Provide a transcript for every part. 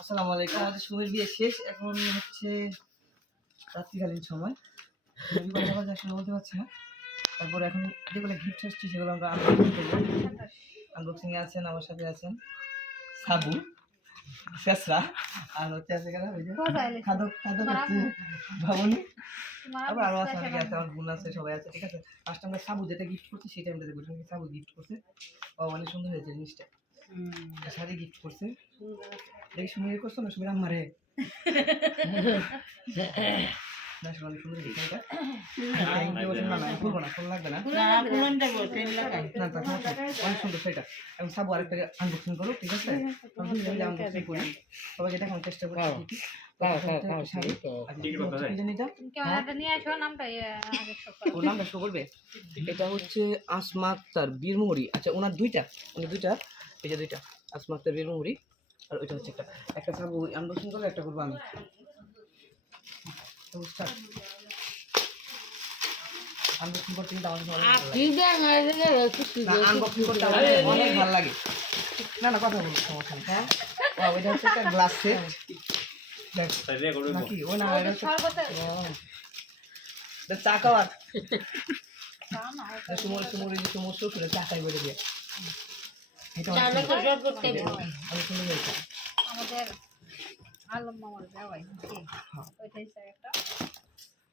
আসসালামু আলাইকুম। আমাদের সুমির বিয়ে শেষ, এখন হচ্ছে রাত্রিকালীন সময়। কথা বলতে আসলে বলতে পারছি না। তারপরে এখন যেগুলো গিফট আসছে সেগুলো আমরা আনবক্সিং করবো। আনবক্সিংয়ে আছেন, আমার সাথে আছেন সাবু, ফেসরা, আর হচ্ছে আছে কেন ওই যে খাদক খাদক হচ্ছে ভাবনি, আবার আরো আছে অনেকে আছে, আমার বোন আছে, সবাই আছে। ঠিক আছে, ফার্স্ট আমরা সাবু যেটা গিফট করছি সেটা আমরা দেখবো। সাবু গিফট করছে, ও অনেক সুন্দর হয়েছে জিনিসটা। শাড়ি গিফট করছে, দেখি সুমির করছো না সুমির আমারে না শুনে সুন্দর ডিজাইনটা। থ্যাংক ইউ বলেন, না না করবো না, ফোন লাগবে না, অনেক সুন্দর সেটা। এবং সাবু আরেকটা আনবক্সিং করো, ঠিক আছে? আনবক্সিং করি, সবাইকে দেখানোর চেষ্টা করি। নামটা শো করবে। এটা হচ্ছে আসমা আক্তার বীরমোহরি। আচ্ছা, ওনার দুইটা, এই যে দুইটা আসমা আক্তার বীরমোহরি, আর ওইটা হচ্ছে একটা সাবু আনবক্সিং করলে একটা করবো আমি। আনবক্সিং করতে কিন্তু আমাদের আনবক্সিং করতে অনেক ভালো লাগে। না না কথা বলবো, সমস্যা নেই। হ্যাঁ, ওইটা হচ্ছে একটা গ্লাস সেট নাকি? ও না, এটা হচ্ছে চা খাওয়ার সমস্যা চাটাই বলে দিয়ে। এটা অনেক সুন্দর হয়েছে। আমাদের আলম মামার দেওয়াই ওইটাই স্যার একটা।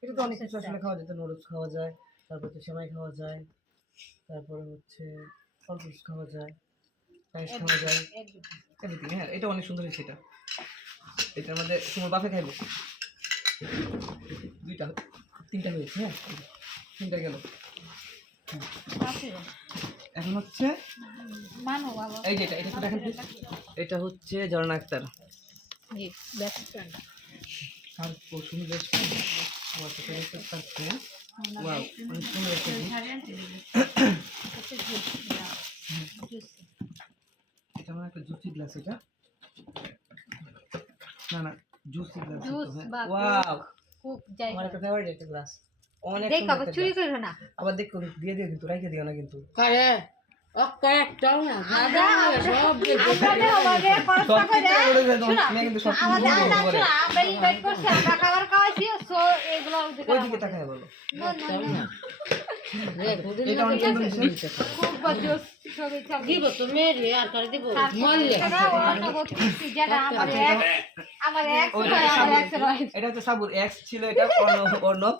এটা তো অনেক কিছু আসলে খাওয়া যায়, নুডলস খাওয়া যায়, তারপর হচ্ছে সেমাই খাওয়া যায়, তারপরে হচ্ছে ফলফুস খাওয়া যায়, পায়েস খাওয়া যায়, এভরিথিং। হ্যাঁ, এটা অনেক সুন্দর হয়েছে। এটার মধ্যে তোমার বাপে খাইব দুইটা, তিনটা হয়েছে। হ্যাঁ, তিনটা গেল। এখন হচ্ছে এই যে এটা একটু দেখেন, এটা হচ্ছে ঝর্ণা আক্তার, আর পশুমি বেস্ট ফ্রেন্ড, আমার সাথে তার ফ্রেন্ড। ওয়াও, অনেক সুন্দর একটা এটা আমার একটা জুসি গ্লাস। এটা না না জুসি গ্লাস। ওয়াও, আমার একটা ফেভারিট একটা গ্লাস, অনেক সুন্দর। আবার চুরি করো না, আবার দেখো দিয়ে দিও, কিন্তু রাইখে দিও না কিন্তু। কারে একটাও না সব আমাদের খরচ করে কিন্তু সব আমরা ইনভাইট করছি, আমরা খাবার খাওয়াইছি, সো এগুলো ওইদিকে তাকায় বলো। না এটা অনেক সুন্দর হয়েছে, খুব বাজুস সবই সব দিব তো মেরে আর করে দিব মরলে যেটা আমার এক্স এটা তো সাবুর এক্স ছিল, এটা অর্ণব।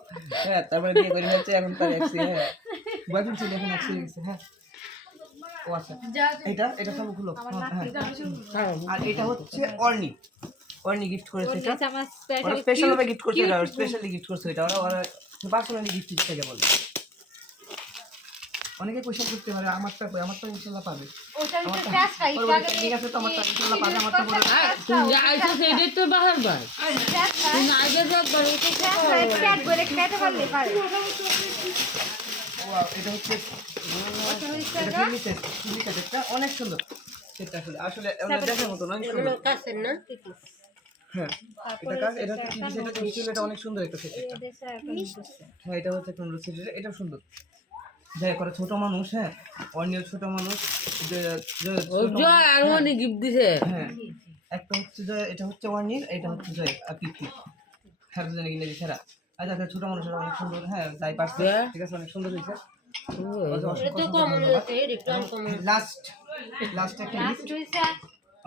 হ্যাঁ, তারপরে বিয়ে করে হচ্ছে, এখন তার এক্স। হ্যাঁ, বয়ফ্রেন্ড ছিল, এখন এক্স হয়ে গেছে। হ্যাঁ, ও আচ্ছা, এটা সব খুলো। হ্যাঁ, আর এটা হচ্ছে অর্নি গিফট করেছে। এটা ওরা স্পেশাল ভাবে গিফট করছে, এটা স্পেশালি গিফট করছে। এটা ওরা পার্সোনালি গিফট দিচ্ছে বলে। অনেকে কোশ্চেন করতে পারে আমারটা কই, আমারটা ইনশাআল্লাহ পাবে। ঠিক আছে, তো আমারটা ইনশাআল্লাহ পাবে। আমারটা বড় তুই যাইছো সেটা তো বাহার ভাই তুই আগে যা বলে ক্যাট বলে ক্যাট বললে পারে। ওয়াও, এটা হচ্ছে এটা অনেক সুন্দর। সেটা আসলে আমরা দেখার মতো না, সুন্দর কাছের না। হ্যাঁ, এটা হচ্ছে এটা অনেক সুন্দর একটা সেট। হ্যাঁ, এটা হচ্ছে একটা সেট, এটা সুন্দর। যাই করে ছোট মানুষ। হ্যাঁ, অন্য ছোট মানুষ জয় গিফট দিছে। হ্যাঁ, একটা হচ্ছে জয়, এটা হচ্ছে অর্নির, এটা হচ্ছে জয় আর পিপি। হ্যাঁ, দুজনে কিনে দিছে। আচ্ছা, ছোট মানুষের অনেক সুন্দর। হ্যাঁ, যাই পারছে, ঠিক আছে, অনেক সুন্দর হয়েছে। লাস্ট একটা গিফট,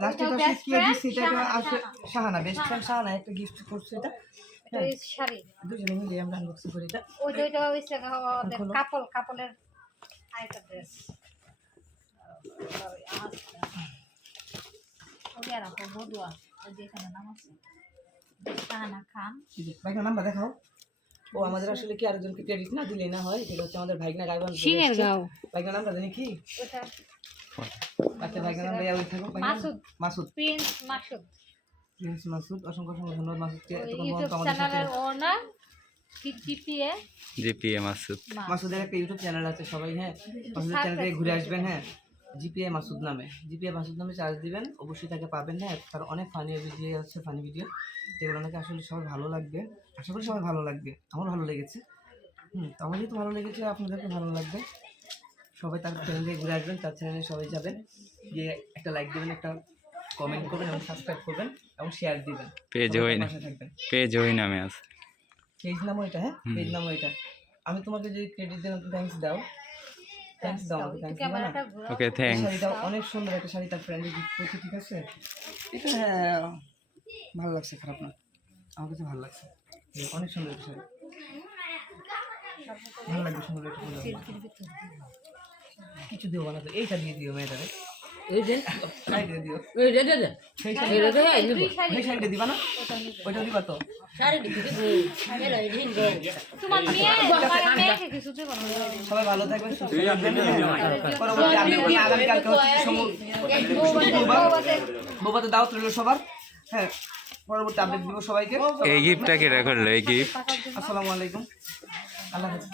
লাস্ট এটা কি দিছে, এটা আছে শাহানা, বেস্ট ফ্রেন্ড শাহানা একটা গিফট করছে। এটা শাড়ি দুজনে মিলে আমরা আনবক্সিং করি। এটা ওইটা হইছে আমাদের কাপলের আইটা ড্রেস। ওই আর আপু বড়ুয়া ওই যেখানে নাম আছে শাহানা খান। ভাইগনা নাম্বার দেখাও। ও আমাদের আসলে কি আরেকজনকে ক্রেডিট না দিলে না হয়। এটা হচ্ছে আমাদের ভাইগনা গায়বান সিংহের গাঁও। ভাইগনা নামটা জানি কি ওটা? আচ্ছা, ভাইগনা নাম দেয়া হইছে মাসুদ প্রিন্স মাসুদ। অসংখ্য ধন্যবাদ মাসুদকে, এতক্ষণ পর্যন্ত আমাদের সাথে। ওনার জিপিএ মাসুদের একটা ইউটিউব চ্যানেল আছে, সবাই হ্যাঁ মাসুদের চ্যানেলে ঘুরে আসবেন। হ্যাঁ, জিপিএ মাসুদ নামে চার্জ দিবেন, অবশ্যই তাকে পাবেন। হ্যাঁ, তার অনেক ফানি ভিডিও আছে, যেগুলো নাকি আসলে সবার ভালো লাগবে। আশা করি সবাই ভালো লাগবে, আমার ভালো লেগেছে। তো আমার যেহেতু ভালো লেগেছে, আপনাদেরকে ভালো লাগবে। সবাই তার চ্যানেলে ঘুরে আসবেন, তার চ্যানেলে সবাই যাবেন, গিয়ে একটা লাইক দেবেন, একটা কমেন্ট করবেন এবং সাবস্ক্রাইব করবেন এবং শেয়ার দিবেন। পেজ হই নামে আছে, পেজ নামও এটা, হ্যাঁ পেজ নামও এটা। আমি তোমাকে যদি ক্রেডিট দিলাম, থ্যাঙ্কস দাও, থ্যাঙ্কস দাও, থ্যাঙ্কস দাও না। Okay thanks. শাড়িটা অনেক সুন্দর একটা শাড়ি, তার ফ্রেন্ডে গিফট করছে, ঠিক আছে? এটা হ্যাঁ ভালো লাগছে, খারাপ না, আমার কাছে ভালো লাগছে, অনেক সুন্দর একটা শাড়ি, ভালো লাগবে, সুন্দর একটা কিছু দিও বানাতে, এইটা দিয়ে দিও মেয়েটারে, এই যে শাড়িটা দিও, এই যে দে সেই শাড়িটা দিবা না, ওইটা দিবা তো? সবাই ভালো থাকবেন, সুস্থ থাকবেন। পরবর্তী আপডেট আগামীকালকে বৌভাতে দাওয়াত রইল সবার, হ্যাঁ পরবর্তী আপডেট দিব সবাইকে। এই গিফটটা কেটে করলো, এই গিফট। আসসালামু আলাইকুম, আল্লাহ হাফেজ।